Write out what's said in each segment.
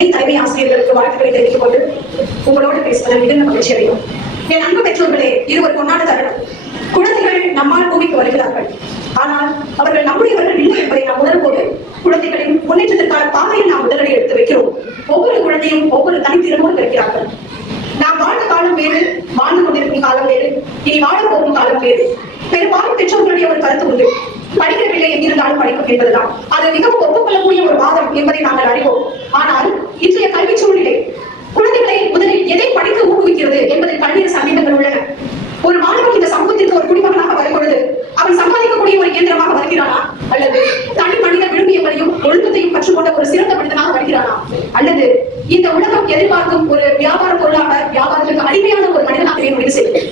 தலைமை ஆசிரியர்களுக்கு வாழ்த்துக்களை தெரிவித்துக் கொண்டு உங்களோடு பேசுவதில் மிகுந்த மகிழ்ச்சி அடையும். என் அன்பு பெற்றோர்களே, இது ஒரு பொன்னான தருணம். குழந்தைகள் நம்மால் பூமிக்கு வருகிறார்கள். ஆனால் அவர்கள் நம்முடையவர்கள் இல்லை என்பதை நாம் உணர்வோடு குழந்தைகளின் முன்னேற்றத்திற்கான பாதையில் நாம் முதலடி எடுத்து வைக்கிறோம். ஒவ்வொரு குழந்தையும் ஒவ்வொரு தனித்திறமோடு இருக்கிறார்கள். நாம் வாழ்ந்த காலம் வேறு, வாழ்ந்து கொண்டிருக்கும் காலம் வேறு, இனி வாழ போகும் காலம் வேறு. பெரும்பாலும் பெற்றோர்களுடைய ஒரு கருத்து உண்டு, படிக்கவில்லை எங்கிருந்தாலும் படிக்கும் என்பதுதான். அது மிகவும் ஒப்புக்கொள்ளக்கூடிய ஒரு வாதம் என்பதை நாங்கள் அறிவோம். ஆனால் இன்றைய கல்வி சூழ்நிலை குழந்தைகளை முதலில் எதை படிக்க ஊக்குவிக்கிறது என்பதில் பல்வேறு சந்தேகங்கள் உள்ளன. ஒரு மாணவன் இந்த சமூகத்திற்கு ஒரு குடிமகனாக வரும் பொழுது அவன் சம்பாதிக்கக்கூடிய ஒரு இயந்திரமாக வருகிறானா, அல்லது தனி மனித விழுமியங்களையும் ஒழுக்கத்தையும் கற்றுக்கொண்ட ஒரு சிறந்த மனிதனாக வருகிறானா, அல்லது இந்த உலகம் எதிர்பார்க்கும் ஒரு வியாபார பொருளாக வியாபாரத்திற்கு அடிமையான ஒரு மனிதனாகவே முடிவு செய்யும்.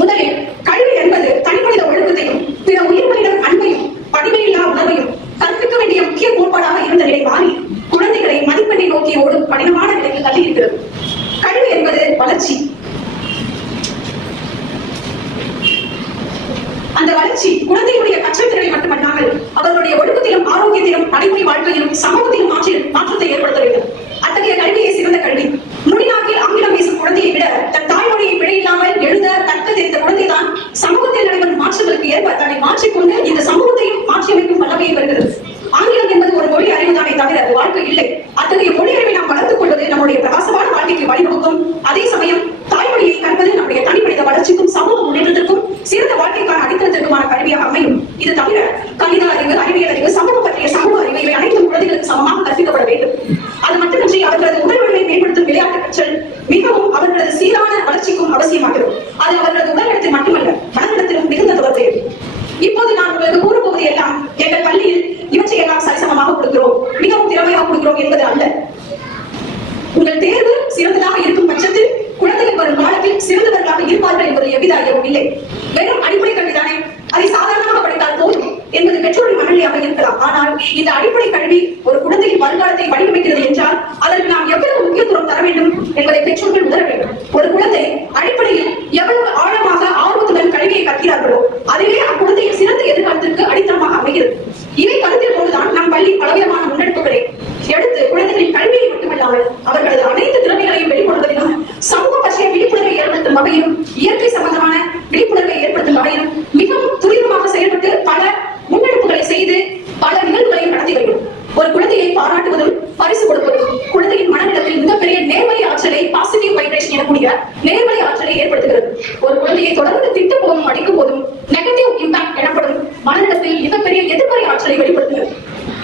முதலில் கல்வி என்பது தனி மனித ஒழுக்கத்தையும் பிற உயிர்களிடம் அன்பையும் படிமையில்லா உணர்வையும் கற்பிக்க வேண்டிய முக்கிய கோட்பாடாக இருந்த நிலை மாறி குழந்தைகளை மதிப்பெண்ணை நோக்கி ஓடும் கடினமான நிலையில் தள்ளி இருக்கிறது. கல்வி என்பது வளர்ச்சி. அந்த வளர்ச்சி குழந்தையுடைய கற்றல் திறனை மட்டுமல்லாமல் அவர்களுடைய ஒழுக்கத்திலும் ஆரோக்கியத்திலும் நடைமுறை வாழ்க்கையிலும் சமூகத்திலும் மாற்றத்தை ஏற்படுத்த வேண்டும். அத்தகைய கல்வியை சிறந்த கல்வி. மொழிநாட்டில் ஆங்கிலம் பேசும் குழந்தையை விட தன் தாய்மொழியை பிழையில்லாமல் எழுத கற்க தெரிந்த குழந்தைதான் சமூகத்தில் நடைபெறும் மாற்றங்களுக்கு ஏற்ப தன்னை மாற்றிக்கொண்டு இந்த சமூகத்தையும் மாற்றியமைக்கும் வல்லமையை பெறுகிறது. ஆங்கிலம் என்பது ஒரு மொழி அறிவுதானே தவிர அது வாழ்க்கை இல்லை. அத்தகைய மொழி அறிவை நாம் வளர்த்துக் கொள்வது நம்முடைய பிரகாசமான வாழ்க்கைக்கு வழிவகுக்கும். அதே சமயம் தாய்மொழியை கற்பது நம்முடைய தனிமனித வளர்ச்சிக்கும் சமூக முன்னேற்றத்திற்கும் சிறந்த வாழ்க்கைக்கான அடித்தளத்திற்குமான கல்வியாக அமையும். இது தவிர கணித அறிவு, அறிவியல் அறிவு, சமூக பற்றிய சமூக அறிவு இவை அனைத்தும் குழந்தைகளுக்கு சமமாக கற்பிக்கப்பட வேண்டும். அது மட்டுமின்றி அவர்களது உடல் வலிமை மேம்படுத்தும் விளையாட்டு கற்றல் மிகவும் அவர்களது சீரான வளர்ச்சிக்கும் அவசியமாகிறது. அது அவர்களது உடல்நலத்தில் மட்டுமல்ல, மனநலத்திலும் மிகுந்த தொடர்புடையது. இப்போது நான் உங்களுக்கு கூறப்போவது எல்லாம் எங்கள் பள்ளியில் இவற்றை எல்லாம் சரிசமமாக கொடுக்கிறோம், மிகவும் திறமையாக கொடுக்கிறோம் என்பது அல்ல. உங்கள் தேர்வு சிறந்ததாக இருக்கும் பட்சத்தில் குழந்தைகள் வரும் காலத்தில் சிறந்தவர்களாக இருப்பார்கள் என்பது எவ்வித ஐயமும் இல்லை. வெறும் அடிப்படை கல்விதானே, அதை சாதாரணமாக படித்தால் போதும் என்பது பெற்றோரின் மனநிலையாக இருக்கலாம். ஆனால் இந்த அடிப்படை கல்வி ஒரு குழந்தையின் வருங்காலத்தை வடிவமைக்கிறது என்றால் அதற்கு நாம் எவ்வளவு முக்கியத்துவம் தர வேண்டும் என்பதை பெற்றோர்கள் உணர வேண்டும். ஒரு குழந்தை அடிப்படையில் எவ்வளவு ஆழமாக ஆர்வத்துடன் கல்வியை கற்கிறார்களோ அதுவே அக்குழந்தையின் சிறந்த எதிர்காலத்திற்கு அடித்தளமாக அமைகிறது. இதை கருத்தில் கொண்டுதான் நம் பள்ளி பலவிதமான முன்னெடுப்புகளை எடுத்து குழந்தைகளின் கல்வியை மட்டுமல்லாமல் அவர்களது அனைத்து திறமைகளையும் வெளிப்படுவதிலும் சமூக பற்றிய விழிப்புணர்வை ஏற்படுத்தும் வகையிலும் இயற்கை சம்பந்தமான விழிப்புணர்வை ஏற்படுத்தும் வகையிலும் மிகவும் துரிதமாக செயல்பட்டு பல முன்னெடுப்புகளை செய்து பல நிகழ்வுகளையும் நடத்தி வருகிறோம். ஒரு குழந்தையை பாராட்டுவதும் பரிசு கொடுப்பதும் குழந்தையின் மனநிலத்தில் மிகப்பெரிய நேர்மறை ஆற்றலை, பாசிட்டிவ் வைப்ரேஷன் எனக்கூடிய நேர்மறை ஆற்றலை ஏற்படுத்துகிறது. ஒரு குழந்தையை தொடர்ந்து திட்டும் போதும் அடிக்கும் போதும் நெகட்டிவ் இம்பாக்ட் எனப்படும் மனநிலத்தில் மிகப்பெரிய எதிர்மறை ஆற்றலை வெளிப்படுத்துகிறது.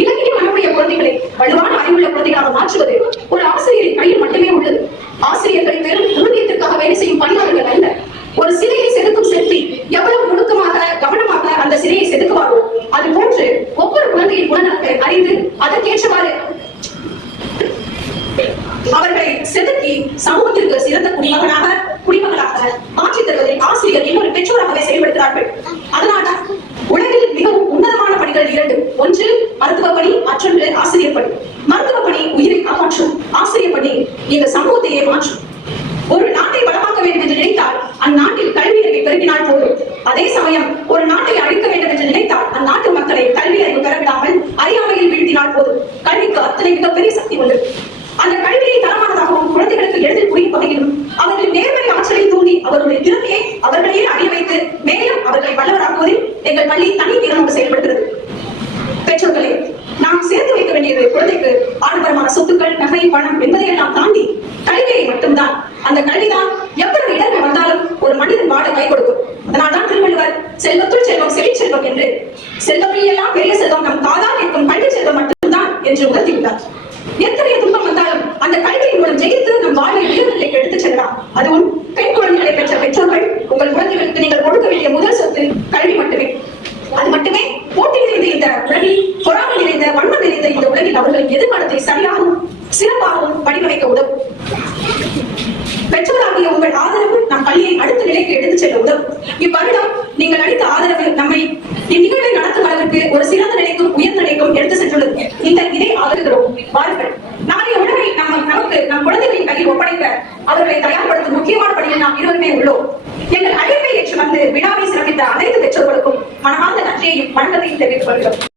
இலக்கிய மனமுடைய குழந்தைகளை வலுவான அறிவுள்ள குழந்தைகளாக மாற்றுவது ஒரு ஆசிரியரின் கையில் மட்டுமே உள்ளது. ஆசிரியர்கள் பெரும் ஊதியத்திற்காக வேலை செய்யும் பணியாளர்கள் அல்ல. ஒரு சிலையை செதுக்கும் சிற்பி எவ்வளவு நுணுக்கமாக கவனமாக அந்த சிலையை செதுக்குவாரோ அது போன்று ஒவ்வொரு குழந்தையின் குணநலத்தை அறிந்து அதற்கேற்றவாறு அவர்களை செதுக்கி சமூகத்திற்கு சிறந்த குடிமகனாக மாற்றித் தருவதை ஆசிரியர் இன்னொரு பெற்றோராகவே செயல்படுகிறார்கள். அதனால்தான் உலகில் மிகவும் உன்னதமான பணிகள் இரண்டு. ஒன்று மருத்துவ பணி, மற்றொன்று ஆசிரியர் பணி. மருத்துவ பணி உயிரை காப்பாற்றும், ஆசிரியர் பணி இந்த சமூகத்தையே மாற்றும். ஒரு நாட்டை வளமாக்க வேண்டும் என்று நினைத்தால் அந்நாட்டில் கல்வி அறிவை பெருக்கினால் போதும். அதே சமயம் ஒரு நாட்டை அழிக்க வேண்டும் என்று நினைத்தால் அந்நாட்டு மக்களை கல்வி அறிவு பெறவிடாமல் அறியாமையில் வீழ்த்தினால் போதும். கல்விக்கு அத்தனை மிகப்பெரிய சக்தி உண்டு. அந்த கல்வியை தரமானதாகவும் குழந்தைகளுக்கு எளிதில் புரியும் வகையிலும் அவர்களின் நேர்மறை ஆற்றலை தூண்டி அவர்களுடைய திறமையை அவர்களையே அறிய வைத்து மேலும் அவர்களை வல்லவராக்குவதில் எங்கள் பள்ளி தனி திறனோடு செயல்படுகிறது. பெற்றோர்களே, நாம் சேர்த்து வைக்க வேண்டியது குழந்தைக்கு ஆடம்பரமான சொத்துக்கள், நகை, பணம் என்பதையெல்லாம் தாண்டி கல்வியை மட்டும்தான். அந்த கல்விதான் எவ்வளவு இடர்கள் வந்தாலும் ஒரு மனிதன் வாழ கை கொடுக்கும். அதனால்தான் திருவள்ளுவர் செல்வத்துள் செல்வம் செவி செல்வம் என்று செல்வத்தில் எல்லாம் பெரிய செல்வம் நம் காதால் கேட்கும் கல்வி செல்வம் மட்டும்தான் என்று உணர்த்திவிட்டார். எத்தகைய துன்பம் வந்தாலும் அந்த கல்வியின் மூலம் ஜெயித்து நம் வாழ்வை உயர்நிலைக்கு எடுத்துச் செல்லலாம். அதுவும் பெண் குழந்தைகளை பெற்ற பெற்றோர்கள் உங்கள் குழந்தைகளுக்கு நீங்கள் கொடுக்க வேண்டிய முதல் சொத்து கல்வி மட்டுமே. அது மட்டுமே போட்டி நிறைந்த இந்த உலகில், பொறாமை நிறைந்த வன்மம் நிறைந்த இந்த உலகில் அவர்களின் எதிர்காலத்தை சரியாகவும் சிறப்பாகவும் வடிவமைக்க உதவும். பெற்றோராகிய உங்கள் ஆதரவு நம் பள்ளியை அடுத்த நிலைக்கு எடுத்துச் செல்ல உதவும். இவ்வருடம் நீங்கள் அளித்த ஆதரவு நம்மை இந்நிகழ்வை நடத்தும் அளவிற்கு ஒரு சிறந்த நிலைக்கும் உயர்ந்த நிலைக்கும் எடுத்து சென்றுள்ளது. இதை ஆதரிக்கிறோம். வாருங்கள், நாளைய உலகை நமக்கு நம் குழந்தைகளின் கையில் ஒப்படைக்க அவர்களை தயார்படுத்தும் முக்கியமான பணியில் நாம் இருவருமே உள்ளோம். எங்கள் அழைப்பை ஏற்று வந்து விழாவை சிறப்பித்த அனைத்து பெற்றோர்களுக்கும் மனமார்ந்த நன்றியையும் வணக்கத்தையும் தெரிவித்துக் கொள்கிறோம்.